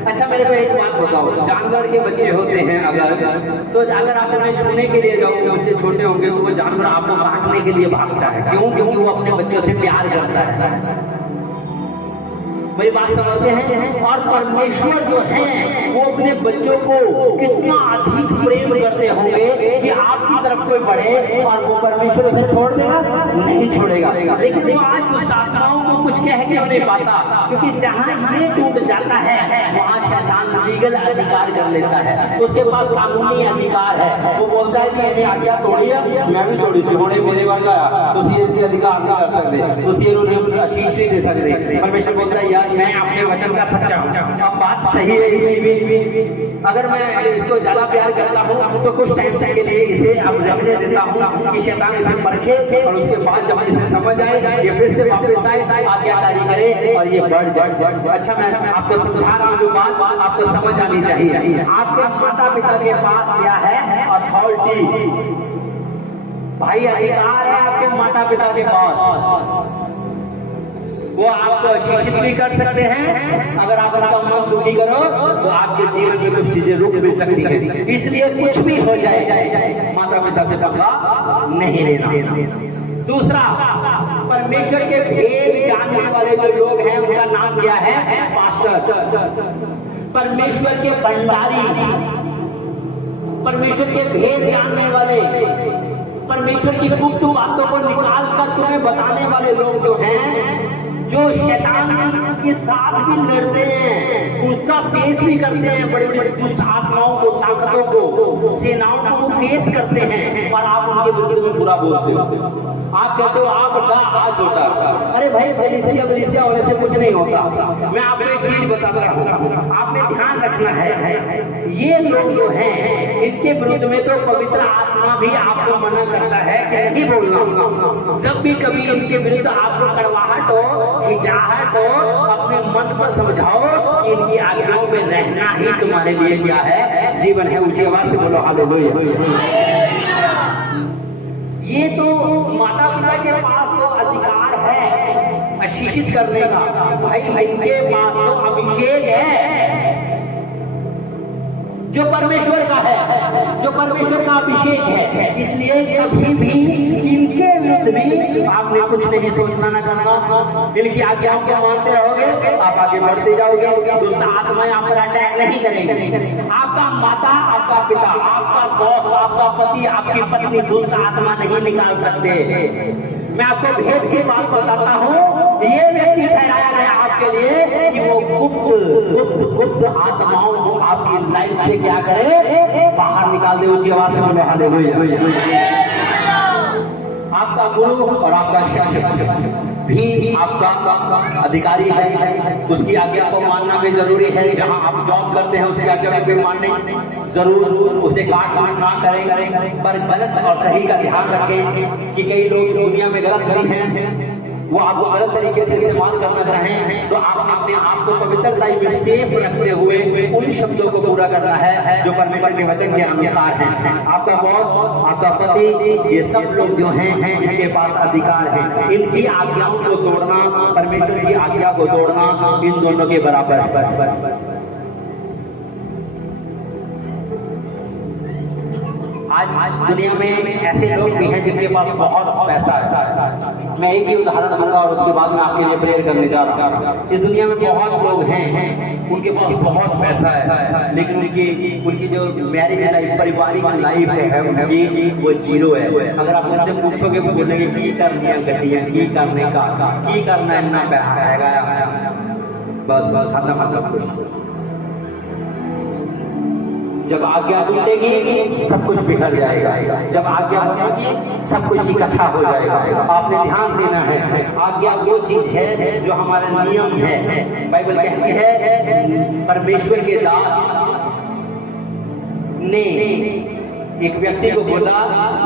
अच्छा, मेरे को एक बात बताओ, जानवर के बच्चे होते हैं तो अगर आप उन्हें छूने के लिए जाओ, बच्चे छोटे होंगे तो वो जानवर आपको काटने के लिए भागता है। क्यों? क्योंकि वो अपने बच्चों से प्यार करता है। मेरी बात समझते हैं? और परमेश्वर जो है वो अपने बच्चों को कितना अधिक प्रेम करते होंगे कि आपकी तरफ कोई बढ़े और वो परमेश्वर उसे छोड़ देगा? नहीं छोड़ेगा। लेकिन वो आज दुष्ट आत्माओं को कुछ कह के नहीं पाता, क्योंकि जहाँ ये टूट जाता है वहाँ शैतान लीगल अधिकार कर लेता है, उसके पास कानूनी अधिकार है। वो बोलता है कि ये आज्ञा तोड़ी, मैं भी तोड़ी सी होने मेरे वर्ग आया तो इसके अधिकार नहीं कर सकते, तो इन्होंने आशीष नहीं दे सकते। परमेश्वर बोलता है यार मैं अपने वचन का सच्चा हूँ। अब बात सही है, इसलिए भी अगर मैं इसको ज्यादा प्यार करता हूँ तो कुछ टाइम के लिए इसे अब रखने देता हूँ कि शैतान इसे परखे, और उसके बाद जब इसे समझ आए ये फिर से वापस आए, आज्ञाकारी करे और ये बढ़ जाए। अच्छा, मैं आपको समझा रहा हूँ जो बात आपको समझ आनी चाहिए। आपके माता पिता के पास क्या है? अथॉरिटी। भाई अधिकार है आपके माता पिता के पास। वो आपको शिक्षित भी कर सकते हैं। अगर आप उनका मन दुखी करो तो आपके जीवन में कुछ चीजें रुक भी सकती है। इसलिए कुछ भी हो जाए माता पिता से पंगा नहीं लेना। दूसरा, परमेश्वर के भेद जानने वाले जो लोग हैं उनका नाम क्या है? पास्टर। परमेश्वर के भंडारी, परमेश्वर के भेद जानने वाले, परमेश्वर की गुप्त बातों को निकाल कर तुम्हें बताने वाले लोग जो हैं, जो शैतान के साथ भी लड़ते हैं, उसका फेस भी करते हैं, बड़ी बड़ी दुष्ट आत्माओं को, ताकतों को, सेनाओं को वो फेस करते हैं, और आप उनके विरुद्ध में बुरा बोलते हो। आप कहते हो आप बड़ा आज होता। अरे भाई, फरीसिया होने से कुछ नहीं होता। मैं आपको एक चीज बताता हूँ, आपने ध्यान रखना है। ये लोग जो हैं इनके विरुद्ध में तो पवित्र आत्मा भी आपको मना करता है कि नहीं बोलना। जब भी कभी इनके विरुद्ध आपको कड़वाहट हो, खिंचाहट हो, अपने मन को समझाओ कि इनकी आज्ञाओं में रहना ही तुम्हारे लिए क्या है? जीवन है। ऊंची आवाज से बोलो हालेलुया। ये तो माता पिता के पास तो अधिकार है आशीषित करने का। भाई, इनके पास तो अभिषेक है जो परमेश्वर का है, जो परमेश्वर का अभिषेक है। इसलिए कभी भी इनके विरुद्ध भी आपने कुछ नहीं सोचना न करना। इनकी आज्ञाओं को मानते रहोगे, आप आगे बढ़ते जाओगे, दुष्ट आत्माएं आप पर अटैक नहीं करेंगे। आपका माता, आपका पिता, आपका बॉस, आपका पति, आपकी पत्नी दुष्ट आत्मा नहीं निकाल सकते। मैं आपको भेद की बात बताता हूँ। ये व्यक्ति ठहराया गया आपके लिए कि वो गुप्त आत्माओं को आपकी लाइफ से क्या करे? बाहर निकाल दे। ऊंची आवाज से बोलो हालेलुया। आपका गुरु और आपका शिक्षक भी आपका अधिकारी है, उसकी आज्ञा को मानना भी जरूरी है। जहां आप जॉब करते हैं उसकी आज्ञा को भी मानने जरूर, उसे काट ना करें, पर गलत और सही का ध्यान रखें कि कई लोग इस दुनिया में गलत भी हैं, वो आपको गलत तरीके से इस्तेमाल करना चाहें, तो आप अपने आप को पवित्र लाइफ में सेफ रखते हुए उन शब्दों को पूरा करना है जो परमेश्वर के वचन के अनुसार हैं। आपका बॉस, आपका पति, ये सब लोग जो हैं इनके पास अधिकार है। इनकी आज्ञाओं को तोड़ना, परमेश्वर की आज्ञा को तोड़ना, इन दोनों के बराबर है। आज दुनिया में ऐसे लोग भी हैं जिनके पास बहुत पैसा है। मैं एक ही उदाहरण दूंगा और उसके बाद मैं आपके लिए प्रेयर करने जा रहा हूँ। इस दुनिया में बहुत लोग हैं उनके पास बहुत पैसा है, लेकिन उनकी जो मैरिज लाइफ, पारिवारिक लाइफ है उनकी वो जीरो है। अगर आप उनसे पूछोगे तो बोलेंगे की करनी है गड्डियां, की करने का, की करना है ना पैसा, बस खत्म कुछ। जब आज्ञा टूटेगी सब कुछ बिखर जाएगा, जब आज्ञा बनेगी सब कुछ इकट्ठा हो जाएगा। आपने ध्यान देना है, आज्ञा वो चीज है जो हमारा नियम है। बाइबल कहती है परमेश्वर के दास ने एक व्यक्ति को बोला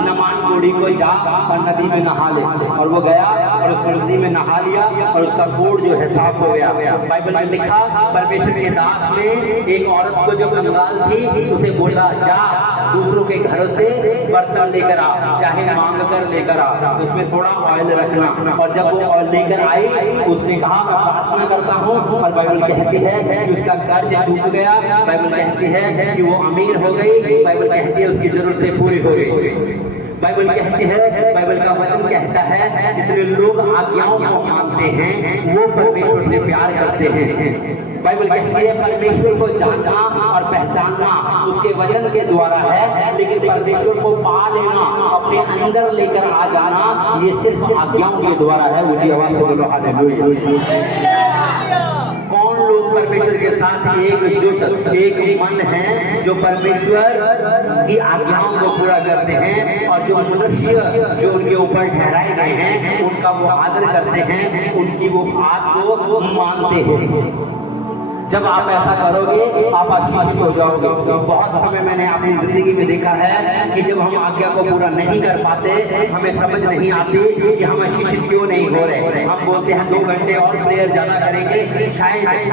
नमान कोड़ी को जा और नदी में नहा ले, और वो गया और उस नदी में नहा लिया और उसका कोड़ जो है साफ हो गया। बाइबल में लिखा परमेश्वर के दास ने एक औरत को जो कंगाल थी उसे बोला जा दूसरों के घरों से बर्तन लेकर आ, चाहे मांग कर लेकर आ, उसमें थोड़ा ऑयल रखना। और जब वो ऑयल लेकर आई उसने कहा मैं प्रार्थना करता हूँ, और बाइबल कहती है कि उसका कर्ज चूक गया, बाइबल कहती है कि वो अमीर हो गई, बाइबल कहती है उसकी जरूरतें पूरी हो गई। बाइबल कहती है, बाइबल का वचन कहता है जितने लोग आज्ञाओं को मानते हैं वो परमेश्वर से प्यार करते हैं। बाइबल कहती है परमेश्वर को जानना और पहचानना उसके वचन के द्वारा है, लेकिन परमेश्वर को पा लेना, अपने अंदर लेकर आ जाना, ये सिर्फ आज्ञाओं के द्वारा है। ऊंची आवाज से बोलो हालेलुया। कौन लोग परमेश्वर के साथ एकजुट एक मन है जो परमेश्वर की आज्ञाओं को पूरा करते हैं, और जो मनुष्य जो उनके ऊपर ठहराए गए हैं उनका वो आदर करते हैं, उनकी वो बात को मानते हैं। जब आप ऐसा करोगे आप आशीषित हो जाओगे। बहुत समय मैंने अपनी जिंदगी में देखा है कि जब हम आज्ञा को पूरा नहीं कर पाते, हमें समझ नहीं आती कि हम आशीषित क्यों नहीं हो रहे। हम बोलते हैं 2 घंटे और प्रेयर ज्यादा करेंगे शायद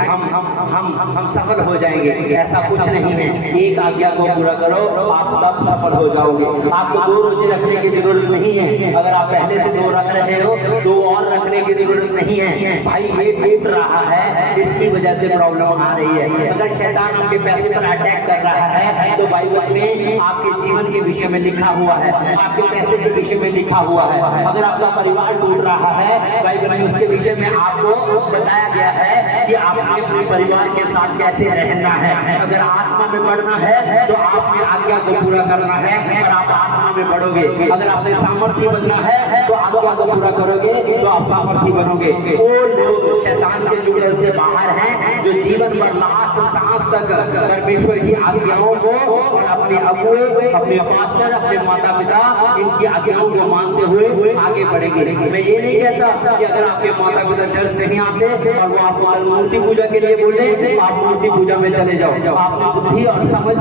हम सफल हो जाएंगे। ऐसा कुछ नहीं है। एक आज्ञा को पूरा करो आप तब सफल हो जाओगे। आपको 2 रोजे रखने की जरूरत नहीं है। अगर आप पहले से 2 रख रहे हो 2 और रखने की जरूरत नहीं है। भाई ये टूट रहा है, इसकी वजह से प्रॉब्लम आ रही है। अगर शैतान आपके पैसे पर अटैक कर रहा है तो बाइबल में आपके जीवन के विषय में लिखा हुआ है, आपके पैसे के विषय में लिखा हुआ है। अगर आपका परिवार टूट रहा है बाइबल में उसके विषय में आपको बताया गया है कि आपने अपने परिवार के साथ कैसे रहना है। अगर आत्मा में बढ़ना है तो आपने आज्ञा को पूरा करना है और आप आत्मा में बढ़ोगे। अगर आपने सामर्थ्य बनना है तो आज्ञा को पूरा करोगे तो आप सामर्थ्य बनोगे। वो लोग शैतान के चुड़ैल से बाहर हैं जो जीवन भर लास्ट सांस तक परमेश्वर की आज्ञाओं को और अपने अगुए, अपने पास्टर, अपने माता पिता इनकी आज्ञाओं को मानते हुए आगे बढ़ेंगे। मैं ये नहीं कहता कि अगर आपके माता पिता चर्च नहीं आते और वो आपको मूर्ति पूजा के लिए बोले आप मूर्ति पूजा में चले जाओ। आपने बुद्धि और समझ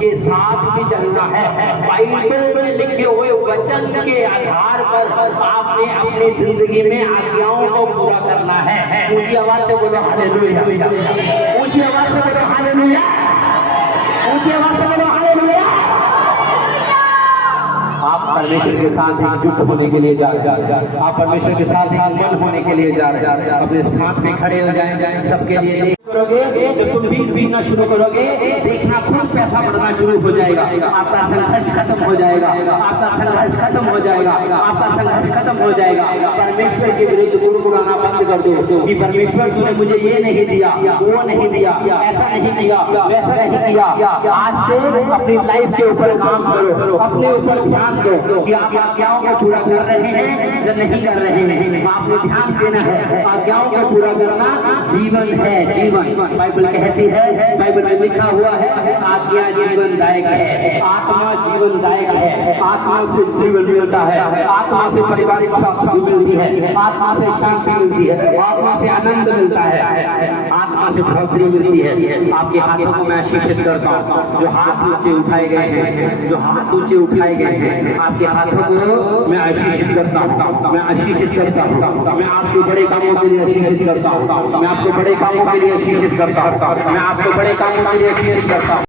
के साथ भी चलना है। बाइबल में लिखे हुए वचन के आधार पर आपने अपनी जिंदगी में आज्ञाओं को पूरा करना है। ऊंची आवाज से बोलो हालेलुया, ऊंची आवाज से बोलो हालेलुया, ऊंची आवाज से बोलो हालेलुया। आप परमेश्वर के साथ एकजुट होने के लिए जा रहे हैं, आप परमेश्वर के साथ एक मन होने के लिए जा रहे हैं। अपने स्थान पे खड़े हो जाएं। सबके लिए करोगे जब तुम बीज बीजना शुरू करोगे देखना खुद पैसा बढ़ना शुरू हो जाएगा। आपका संघर्ष खत्म हो जाएगा, आपका संघर्ष खत्म हो जाएगा, आपका संघर्ष खत्म हो जाएगा। परमेश्वर के विरुद्ध गुड़गुड़ाना बंद कर दो कि परमेश्वर तूने मुझे ये नहीं दिया, वो नहीं दिया, ऐसा नहीं दिया, वैसा नहीं दिया। आज से अपनी लाइफ के ऊपर काम करो, अपने ऊपर ध्यान दो कि आप आज्ञाओं को पूरा कर रहे हैं या नहीं कर रहे हैं। आपने ध्यान देना है। आज्ञाओं को पूरा करना जीवन है, जीवन। बाइबल कहती है, बाइबल में लिखा हुआ है आज्ञा जीवनदायक है, आत्मा जीवनदायक है। आत्मा से जीवन मिलता है, आत्मा से पारिवारिक शांति मिलती है, आत्मा से शांति मिलती है, आत्मा से आनंद मिलता है, आत्मा से बढ़ोतरी मिलती है। आपके हाथों को मैं आशीषित करता हूँ जो हाथ ऊंचे उठाए गए हैं, जो हाथ ऊंचे उठाए गए हैं, आपके हाथों को मैं आशीषित करता हूँ, मैं आशीषित करता हूँ। मैं आपके बड़े कामों के लिए आशीषित करता हूँ, मैं आपको बड़े कामों के लिए आशीषित करता हूँ, मैं आपको बड़े कामों के लिए आशीषित करता हूँ।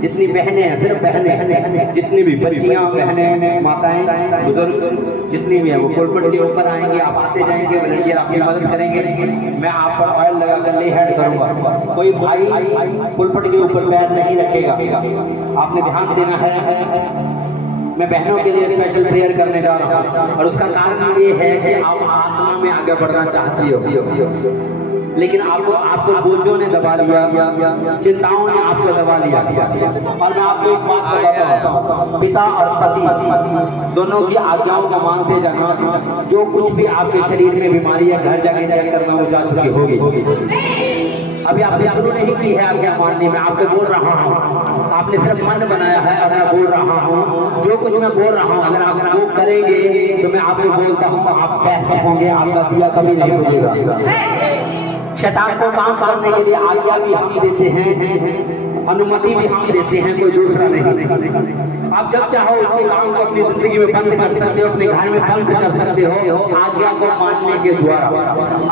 जितनी बहनें हैं, सिर्फ बहनें, जितनी भी बच्चियां, बहनें, माताएं, बुजुर्ग जितनी भी है वो पुलपट के ऊपर आएंगे। आप आते जाएंगे, वॉलंटियर आपकी मदद करेंगे। मैं आप पर ऑयल लगा कर ले हेड करूंगा। कोई भाई पुलपट के ऊपर पैर नहीं रखेगा। आपने ध्यान देना है। मैं बहनों के लिए स्पेशल प्रेयर करने जा रहा हूँ और उसका कारण ये है कि आप आत्मा में आगे बढ़ना चाहती हो, लेकिन आपको बोझों ने दबा लिया, चिंताओं ने आपको दबा लिया। और मैं आपको एक बात बताता हूँ, पिता और पति दोनों की आज्ञाओं को मानते जाना। जो कुछ भी आपके शरीर में बीमारी है, घर जाके चेक करना, वो जा चुकी होगी। अभी आपने शुरू नहीं की है आज्ञा मानने में। आपको बोल रहा हूँ, आपने सिर्फ मन बनाया है और मैं बोल रहा हूँ। जो कुछ मैं बोल रहा हूँ, अगर आप वो करेंगे तो मैं आपको बोलता हूँ आप बेस्ट होंगे, आपका दिया कभी नहीं बुझेगा। शैतान को काम करने के लिए आज्ञा भी हम देते हैं, अनुमति भी हम देते हैं, कोई दूसरा नहीं। आप जब चाहो उसके काम को अपनी जिंदगी में बंद कर सकते हो, अपने घर में बंद कर सकते हो, आज्ञा को मानने के द्वारा।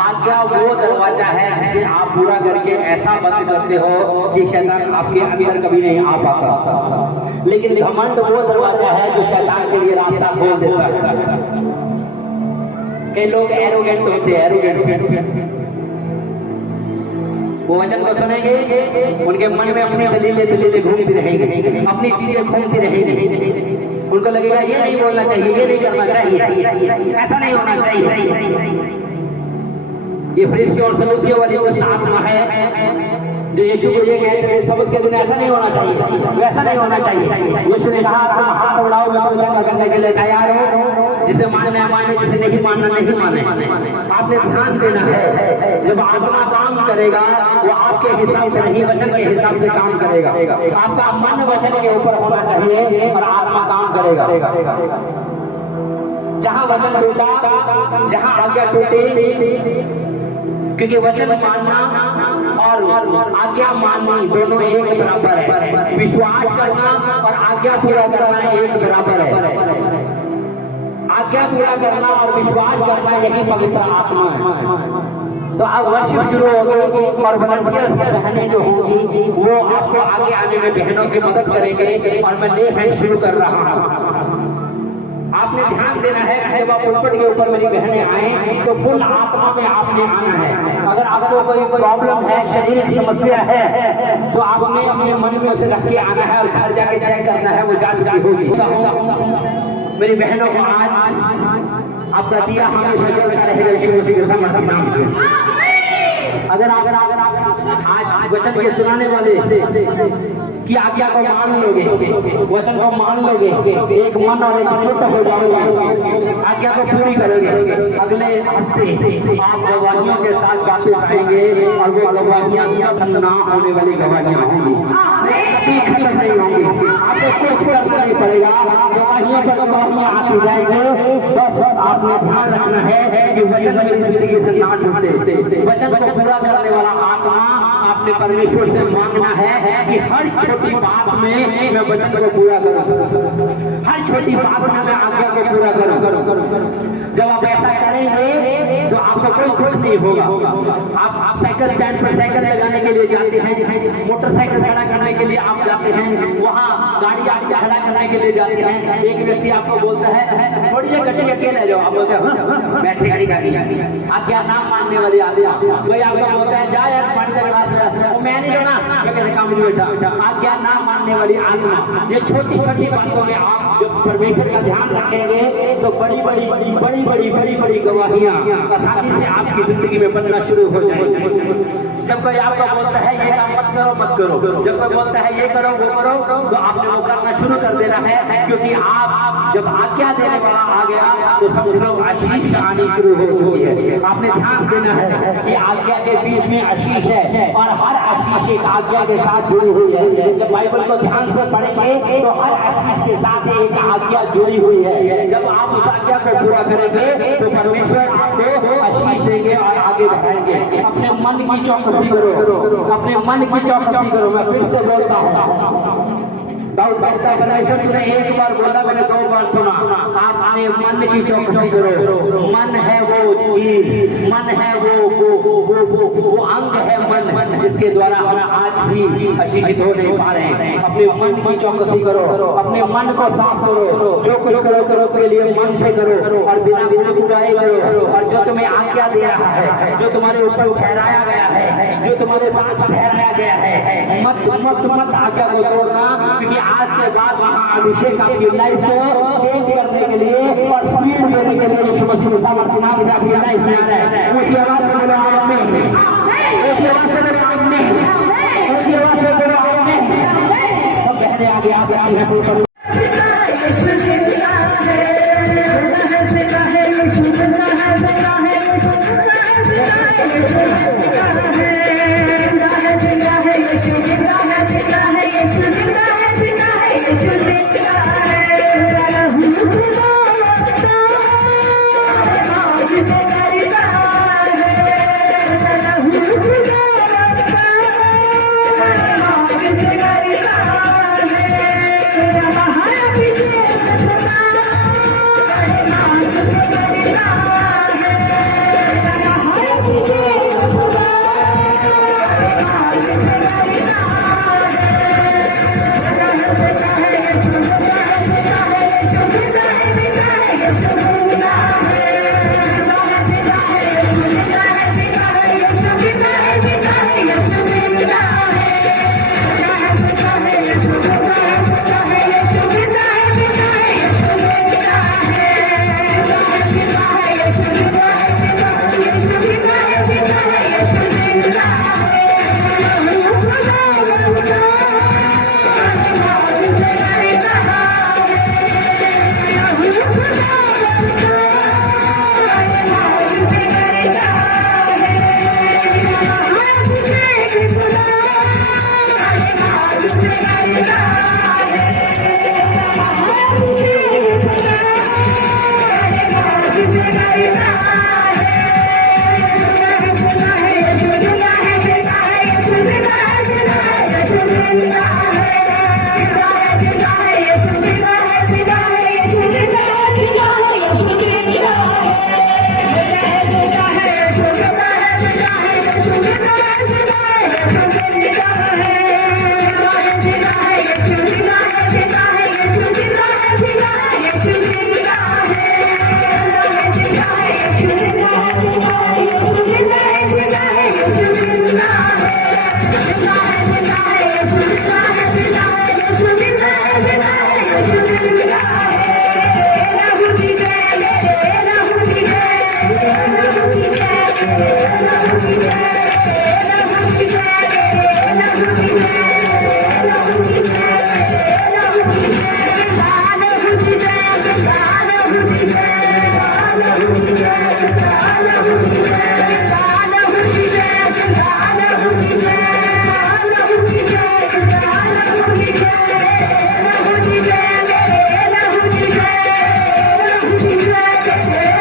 आज्ञा वो दरवाजा है जिसे आप पूरा करके ऐसा बंद करते हो कि शैतान आपके अंदर कभी नहीं आ पाता। लेकिन घमंड वो दरवाजा है जो शैतान के लिए रास्ता खोल देता है। कई लोग एरोगेंट होते हैं, एरोगेंट, वो वचन को सुनेंगे, उनके मन में अपनी दलीलें घूमती रहेंगी, अपनी चीजें घूमती रहेंगी। उनको लगेगा ये नहीं बोलना चाहिए, ये नहीं करना चाहिए, ऐसा नहीं होना चाहिए। ये फरीसी और सदूकियों वाली जो आत्मा है जो यीशु को ये कहते थे सबक के दिन ऐसा नहीं होना चाहिए, वैसा नहीं होना चाहिए। यीशु ने कहा तुम हाथ उड़ाओ, मैं तुमको करने के लिए तैयार हूँ। जिसे मानना है माने, जिसे नहीं मानना नहीं माने। आपने ध्यान देना है, जब आत्मा काम करेगा वो आपके हिसाब से नहीं, वचन के हिसाब से काम करेगा। आपका मन वचन के ऊपर होना चाहिए और आत्मा काम करेगा। जहाँ वचन टूटा, जहाँ आज्ञा टूटी, क्योंकि वचन मानना और आज्ञा माननी दोनों एक बराबर है। विश्वास करना और आज्ञा पूरा करना एक बराबर है। आज्ञा पूरा करना और विश्वास करना यही पवित्र आत्मा है। तो अब वर्षिप शुरू होगी और वॉलंटियर्स बहनें जो होंगी वो आपको आगे आने में बहनों की मदद करेंगे। और मैं ले हैंड शुरू कर रहा हूँ। आपने ध्यान देना है कि जब आप पुलपट के ऊपर मेरी बहनें आए तो फुल आत्मा में आपने आना है। अगर वो कोई प्रॉब्लम है, शारीरिक समस्या है, तो आपने अपने मन में उसे रख के आना है और घर जाके चेक करना है, वो जा चुकी होगी। मेरी बहनों को आज आपका दिया हमेशा जलता रहेगा यीशु मसीह के समर्थ नाम से। अगर आज वचन के सुनाने वाले कि आज्ञा को मान लोगे, वचन को मान लोगे, एक मन और एक चित्त हो जाओगे, आज्ञा को पूरी करोगे, अगले हफ्ते आप गवाहियों के साथ वापस आएंगे और वो गवाहियां खत्म ना होने वाली गवाहियां होंगी, कभी खत्म नहीं होंगी। आपको कुछ करना नहीं पड़ेगा, गवाहियों पर गवाहियां आती जाएंगे। बस आपने ध्यान रखना है कि वचन मेरी जिंदगी से ना टूटे। वचन को पूरा करने वाला आत्मा आपने परमेश्वर से मांगना है कि हर छोटी बात में मैं वचन को पूरा करूं, हर छोटी बात में मैं आज्ञा को पूरा करूं। जब आप ऐसा करेंगे तो आपको कोई दुख नहीं होगा। आप साइकिल स्टैंड पर साइकिल लगाने के लिए जाते हैं, मोटरसाइकिल खड़ा करने के लिए आप जाते हैं, वहाँ गाड़ी आपको खड़ा करने के लिए जाते हैं। एक व्यक्ति आपको बोलता है थोड़ी सी गड्डी अकेले जाओ, आप बोलते हैं बैटरी गाड़ी आज्ञा ना मानने वाली आज्ञा। कोई आपको बोलता है जा यार पानी का गिलास, मैं नहीं लेना, मैं कैसे काम नहीं बैठा। आज्ञा ना मानने वाली आत्मा। ये छोटी छोटी बातों में आप जब परमेश्वर का ध्यान रखेंगे तो बड़ी बड़ी गवाहियां आसानी से आपकी जिंदगी में बनना शुरू हो जाएंगी। जब कोई आपको बोलता है ये काम मत करो, जब कोई बोलता है ये करो वो करो, तो आपने वो करना शुरू कर देना है। क्योंकि आप जब आज्ञा देने वाला आ गया तो समझो आशीष आनी शुरू हो चुकी है। आपने ध्यान देना है कि आज्ञा के बीच में आशीष है और हर आशीष एक आज्ञा के साथ जुड़ी हुई है। जब बाइबल को ध्यान से पढ़ेंगे तो हर आशीष के साथ एक आज्ञा जुड़ी हुई है। जब आप उस आज्ञा को पूरा करेंगे तो परमेश्वर आपको आशीष देंगे और आगे बढ़ाएंगे। अपने मन की चौकसी करो, अपने मन की चौकसी करो। मैं फिर से बोलता हूँ और कहता है परमेश्वर तूने एक बार बोला, मैंने 2 बार सुना। आप अपने मन की चौकसी करो। मन है वो चीज, मन है वो अंग है मन, जिसके द्वारा हम आज भी अशिक्षित हो नहीं पा रहे हैं। अपने मन की चौकसी करो, अपने मन को साफ करो। जो कुछ करो के लिए मन से करो और बिना बुराई करो। और जो तुम्हें आज्ञा दे रहा है, जो तुम्हारे ऊपर ठहराया गया है, जो तुम्हारे साथ ठहराया गया है, मत आज्ञा को तोड़ना। क्योंकि आज के बाद वहाँ अभिषेक आपकी लाइफ को चेंज करने के लिए और स्पीड देने के लिए यीशु मसीह के सामर्थ्य नाम से आपकी लाइफ में आ रहा है। ऊंची आवाज से बोलो आमीन, ऊंची आवाज से बोलो आमीन, ऊंची आवाज से बोलो आमीन। सब बहने आगे आगे आगे बोलो। Yeah.